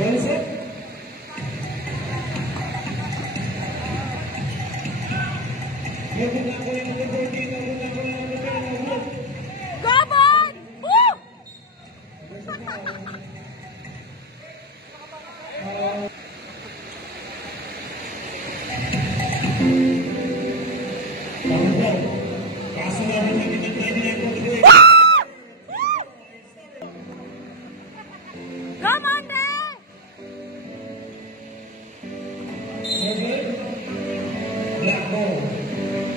What is it? Come on! Woo! Come on, Dad!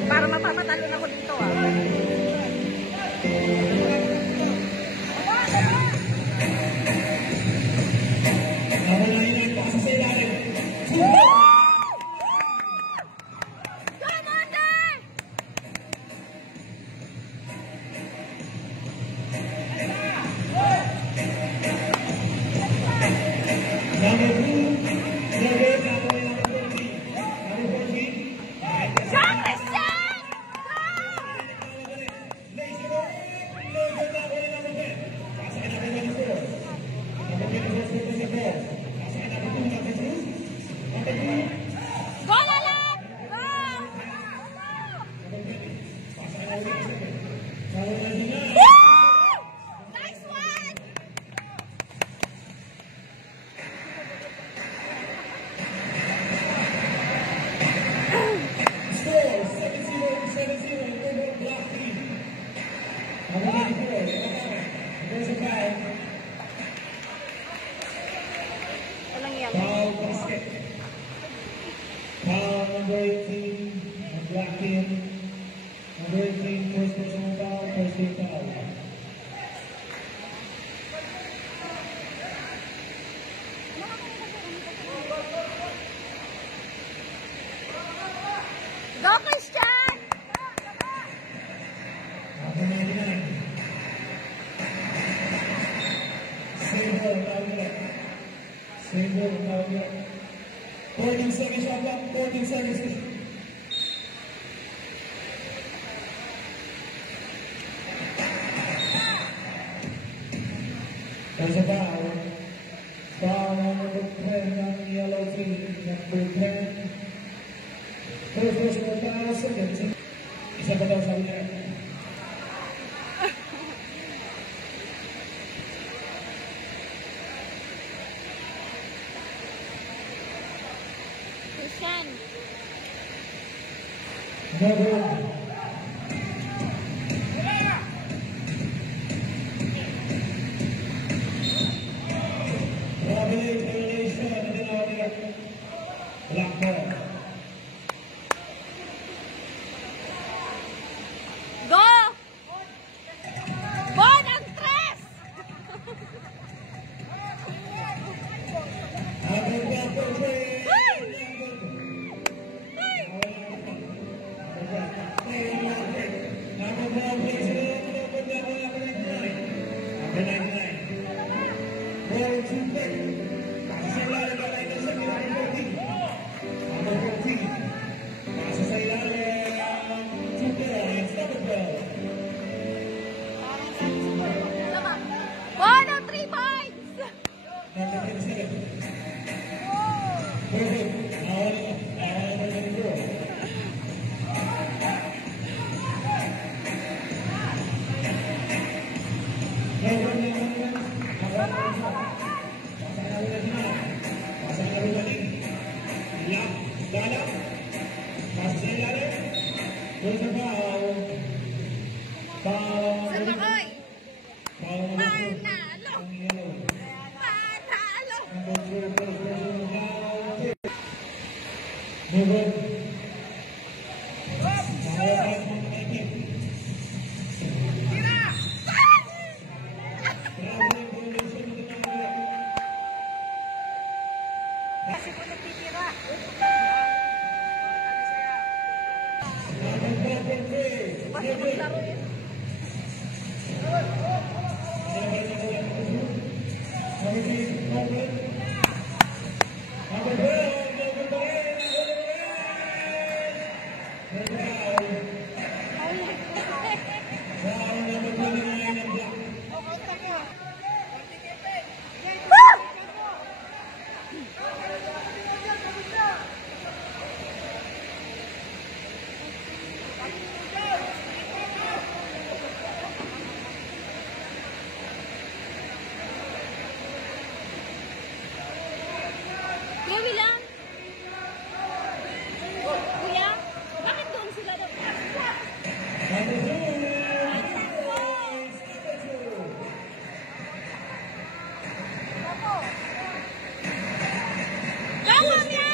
Para mapapatalo na ko dito, ah. Number 18, black team. Number 18, first personal foul, first team foul. Go, Christian! Number 99. Single, now 14 seconds shot clock, 14 seconds. There's a foul. Foul on number 10 on the yellow team. Number 10. First personal foul, second team. Isa pa daw sa ulit. Christian. Number 1. Black ball. Go! Bon ang tres! Bon ang 3 points! Sabakoy! Panalo! Panalo! Kasi po nagtitira. Basta maglaro eh. Gawi lang. Oh, kuya, bakit doon sila doon? Gawa niya!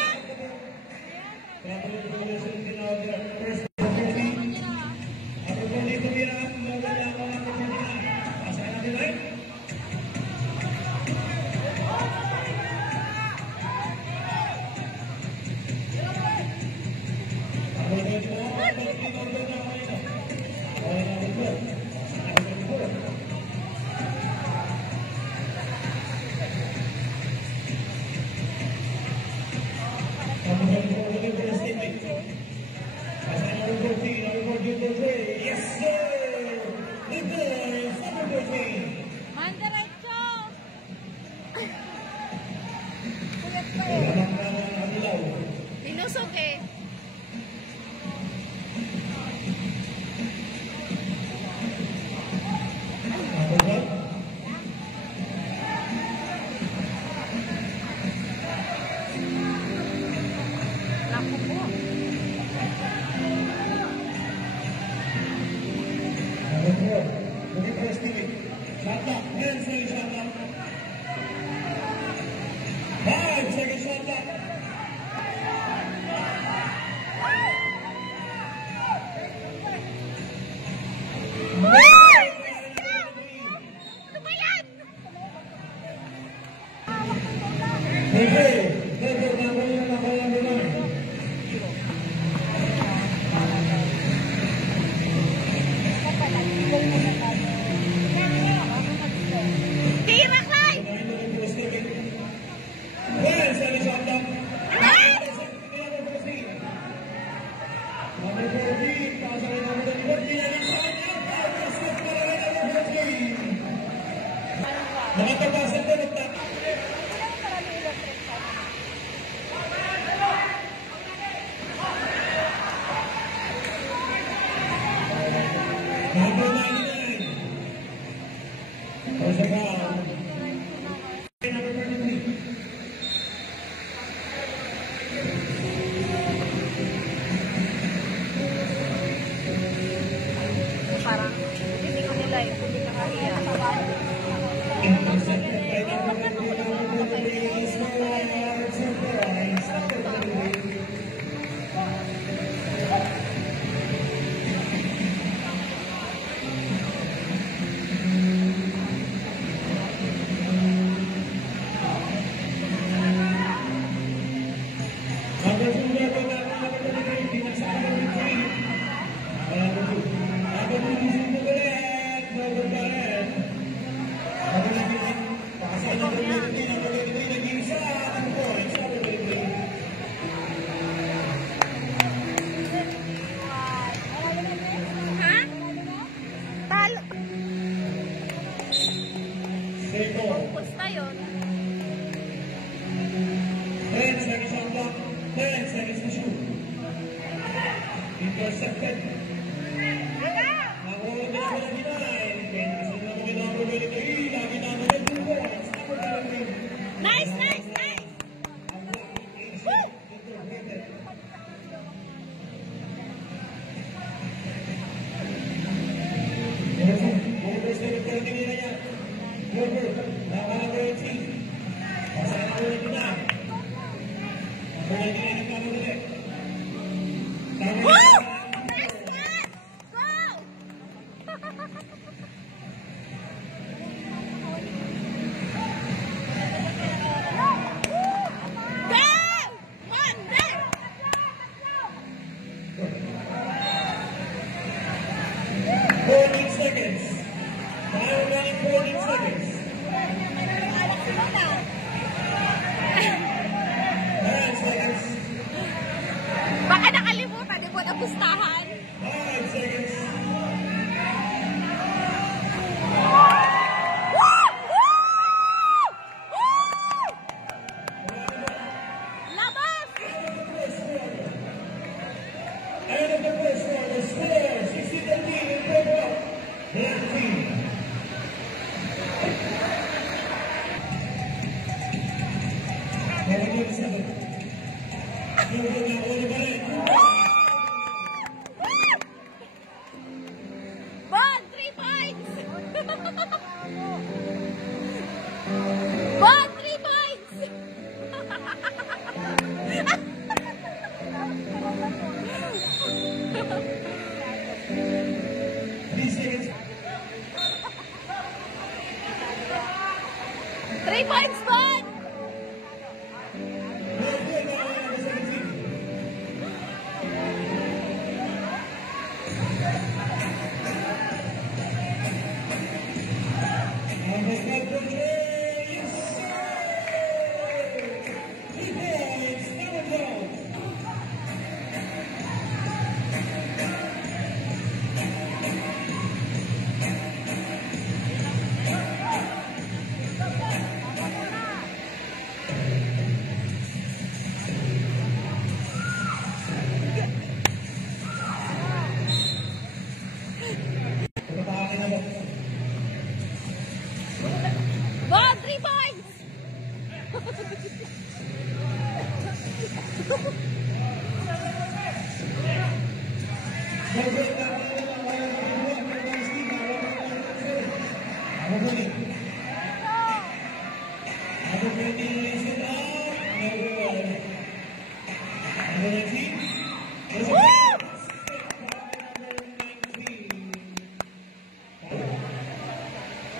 Mandiretso! Kulit ko eh. Linusok eh. Naku po. Ano ba yan? Tira, Clyde! Parang hindi ko nila eh. Hindi nakahiya. Ha? Talo. Focus na yun. 10 seconds on clock, 10 seconds to shoot. Intercepted. Nakuha na ng 99. Nice, nice, nice! Woo! Woo! Nice, nice! Go! Baka nakalimutan, di mo napustahan. 5 seconds. Woo! Woo! Woo! Labas! End of the first quarter, score 60-13 in favor of Black Team. Number 27. Bon, 3 points! Bon, 3 points! Three points, Bon! Bon, 3 points!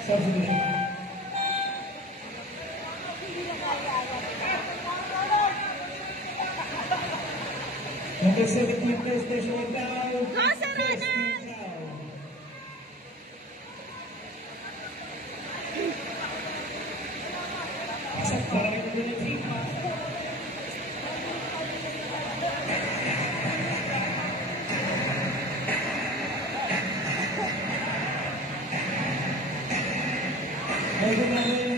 Substitution. Number 17, first station with now. Go, Serena! Number 9.